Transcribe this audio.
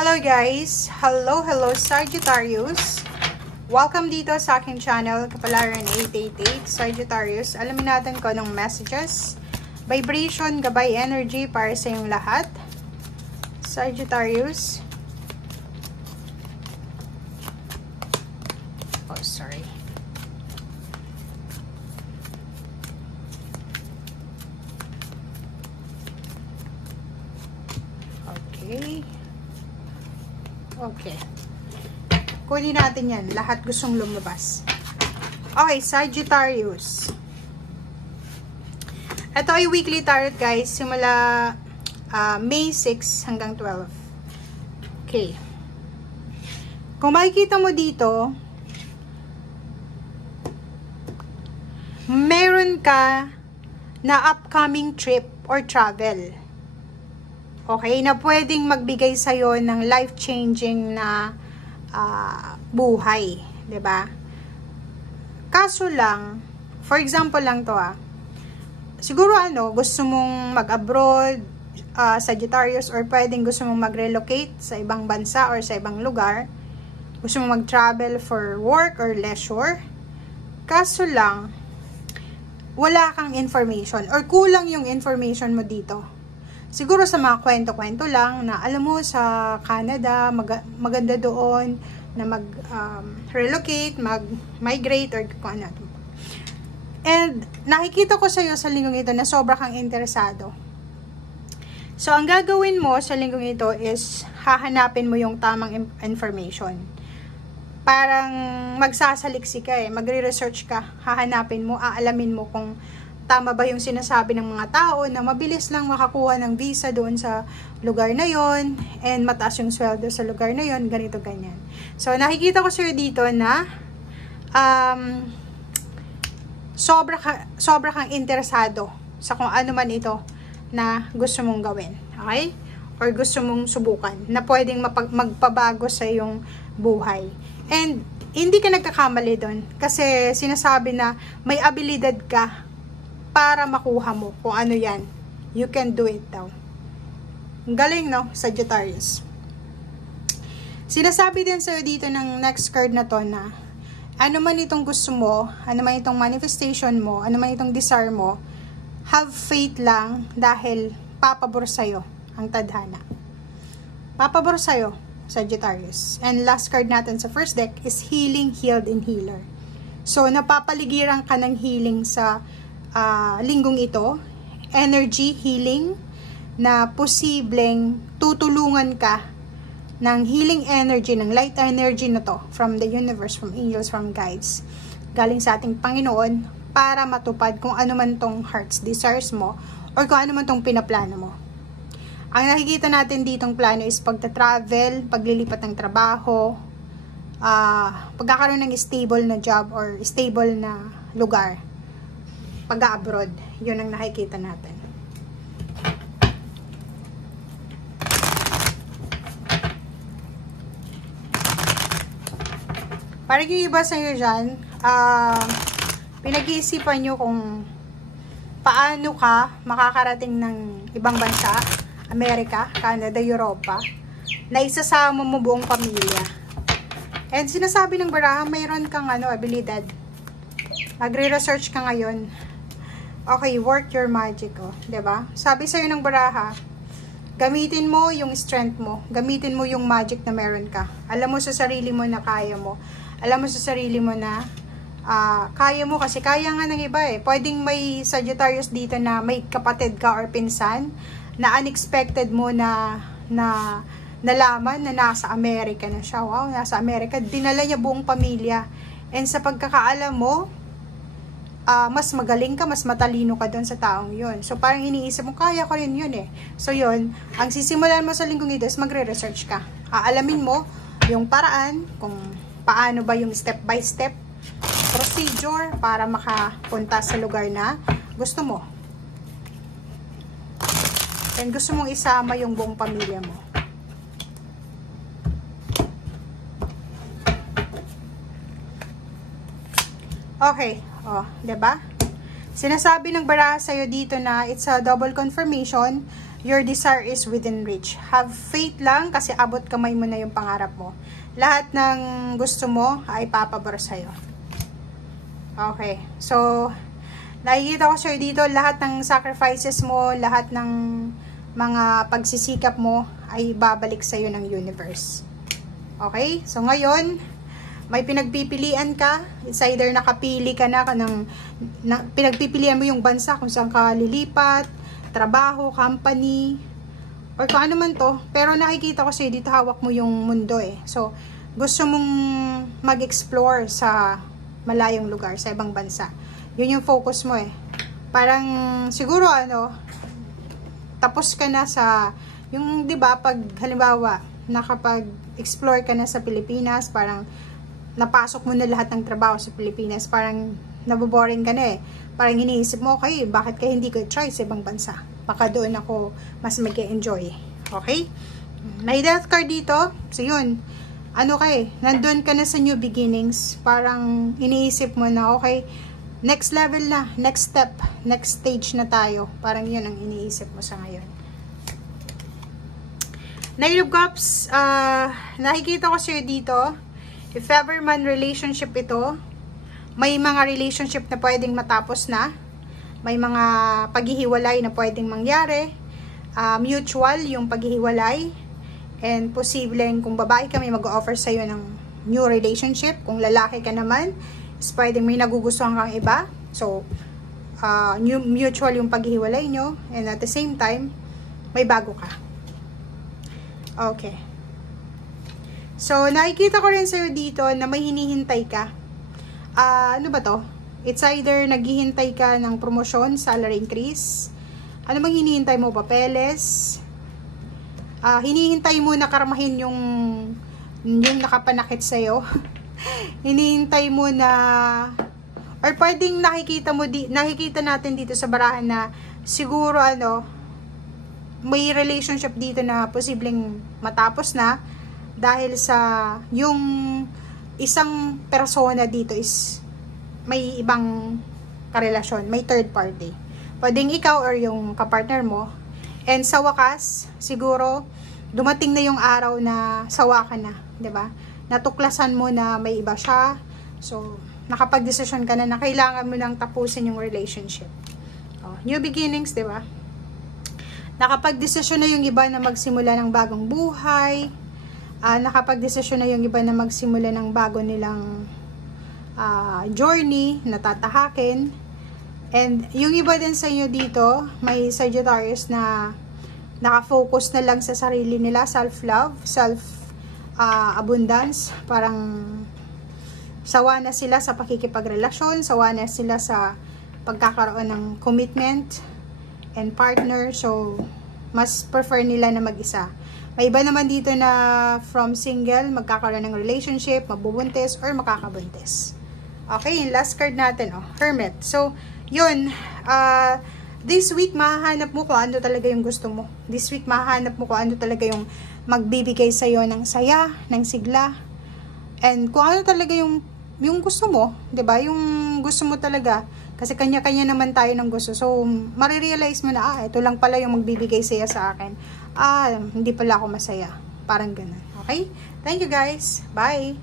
Hello guys! Hello Sagittarius! Welcome dito sa aking channel, Kapalaran 888 Sagittarius. Alamin natin kung anong messages, vibration, gabay energy para sa inyong lahat. Sagittarius. Oh, sorry. Okay. Kunin natin yan. Lahat gustong lumabas. Okay, Sagittarius. Ito ay weekly tarot guys. Simula May 6 hanggang 12. Okay. Kung makikita mo dito, meron ka na upcoming trip or travel. Okay, na pwedeng magbigay sa'yo ng life-changing na buhay, 'di ba? Kaso lang, for example lang to siguro gusto mong mag-abroad, Sagittarius, or pwedeng gusto mong mag-relocate sa ibang bansa or sa ibang lugar, gusto mong mag-travel for work or leisure, kaso lang, wala kang information or kulang yung information mo dito. Siguro sa mga kwento-kwento lang na alam mo sa Canada, maganda doon na mag-relocate, mag-migrate or kung ano. And nakikita ko sa iyo sa linggong ito na sobra kang interesado. So ang gagawin mo sa linggong ito is hahanapin mo yung tamang information. Parang magsasaliksi ka magre-research ka, hahanapin mo, aalamin mo kung tama ba yung sinasabi ng mga tao na mabilis lang makakuha ng visa doon sa lugar na yon and mataas yung sweldo sa lugar na yon, ganito ganyan. So nakikita ko sir dito na sobra kang interesado sa kung ano man ito na gusto mong gawin, okay? Or gusto mong subukan na pwedeng magpabago sa iyong buhay. And hindi ka nagkakamali doon kasi sinasabi na may abilidad ka para makuha mo kung ano yan. You can do it daw. Ang galing, no? Sagittarius. Sinasabi din sa'yo dito ng next card na to na ano man itong gusto mo, ano man itong manifestation mo, ano man itong desire mo, have faith lang dahil papabor sa'yo ang tadhana. Papabor sa'yo, Sagittarius. And last card natin sa first deck is healing, healed, and healer. So, napapaligiran ka ng healing sa linggong ito, energy healing na posibleng tutulungan ka ng healing energy, ng light energy na to from the universe, from angels, from guides, galing sa ating Panginoon para matupad kung ano man tong heart's desires mo or kung ano man tong pinaplano mo. Ang nakikita natin ditong plano is pagta-travel, paglilipat ng trabaho, pagkakaroon ng stable na job or stable na lugar, pag-abroad. Yun ang nakikita natin. Parang yung iba sa inyo dyan, pinag-iisipan nyo kung paano ka makakarating ng ibang bansa, Amerika, Canada, Europa, na isasama mo buong pamilya. And sinasabi ng baraha, mayroon kang abilidad. Magre-research ka ngayon. Okay, work your magic, diba? Sabi sa'yo ng baraha, gamitin mo yung strength mo, gamitin mo yung magic na meron ka. Alam mo sa sarili mo na kaya mo. Alam mo sa sarili mo na kaya mo kasi kaya nga ng iba Pwedeng may Sagittarius dito na may kapatid ka or pinsan na unexpected mo na nalaman na nasa Amerika na siya. Wow, nasa Amerika. Dinala niya buong pamilya. And sa pagkakaalam mo, mas magaling ka, mas matalino ka doon sa taong yun. So, parang iniisip mo, kaya ko rin yun So, yun, ang sisimulan mo sa linggong ito is magre-research ka. Aalamin mo yung paraan, kung paano ba yung step-by-step procedure para makapunta sa lugar na gusto mo. And gusto mong isama yung buong pamilya mo. Okay. Diba? Sinasabi ng baraha sa'yo dito na it's a double confirmation your desire is within reach. Have faith lang kasi abot kamay mo na yung pangarap mo. Lahat ng gusto mo ay papabor sa'yo. Okay. So, nakikita ko sa'yo dito, lahat ng sacrifices mo, lahat ng mga pagsisikap mo ay babalik sa'yo ng universe. Okay? So, ngayon, may pinagpipilian ka. It's either nakapili ka na pinagpipilian mo yung bansa kung saan ka lilipat, trabaho, company, or kung ano man to. Pero nakikita ko sa'yo dito, hawak mo yung mundo eh. So, gusto mong mag-explore sa malayong lugar, sa ibang bansa. Yun yung focus mo eh. Parang, siguro tapos ka na sa, yung, di ba, pag, halimbawa, nakapag-explore ka na sa Pilipinas, parang, napasok mo na lahat ng trabaho sa Pilipinas, parang, naboboring ka na eh. Parang iniisip mo, okay, bakit kaya hindi ko try sa ibang bansa? Baka doon ako mas mag-enjoy. Okay? May death card dito. So, yun. Nandun ka na sa new beginnings. Parang iniisip mo na, okay, next level na, next step, next stage na tayo. Parang yun ang iniisip mo sa ngayon. Nine of Cups, nakikita ko sa'yo dito, if ever man relationship ito, may mga relationship na pwedeng matapos na. May mga paghihiwalay na pwedeng mangyari. Mutual yung paghihiwalay. And posibleng kung babae ka, may mag-offer sa'yo ng new relationship. Kung lalaki ka naman, is pwedeng may nagugustuhan kang iba. So, mutual yung paghihiwalay nyo. And at the same time, may bago ka. Okay. So, nakikita ko rin sa'yo dito na may hinihintay ka. Ano ba to? It's either naghihintay ka ng promosyon, salary increase. Ano bang hinihintay mo? Papeles? Hinihintay mo na karmahin yung nakapanakit sa'yo. Hinihintay mo na, or pwedeng nakikita natin dito sa barahan na siguro may relationship dito na posibleng matapos na dahil sa yung isang persona dito is may ibang karelasyon, may third party. Pwedeng ikaw or yung kapartner mo. And sa wakas, siguro, dumating na yung araw na sawa ka na, 'di ba? Natuklasan mo na may iba siya. So, nakapag-desisyon ka na kailangan mo nang tapusin yung relationship. New beginnings, 'di ba? Nakapag-desisyon na yung iba na magsimula ng bagong buhay. Nakapag-desisyon na yung iba na magsimula ng bago nilang journey na tatahakin. And yung iba din sa inyo dito, may Sagittarius na nakafocus na lang sa sarili nila, self-love, self-abundance. Parang sawa na sila sa pakikipagrelasyon, sawa na sila sa pagkakaroon ng commitment and partner. So, mas prefer nila na mag-isa. May iba naman dito na from single, magkakaroon ng relationship, mabubuntis, or makakabuntis. Okay, yung last card natin, Hermit. So, yun, this week, mahahanap mo kung ano talaga yung gusto mo. This week, mahahanap mo kung ano talaga yung magbibigay sa'yo ng saya, ng sigla. And kung ano talaga yung gusto mo, 'di ba? Yung gusto mo talaga. Kasi kanya-kanya naman tayo ng gusto. So, marirealize mo na, ito lang pala yung magbibigay saya sa akin. Hindi pala ako masaya. Parang ganun. Okay? Thank you guys. Bye!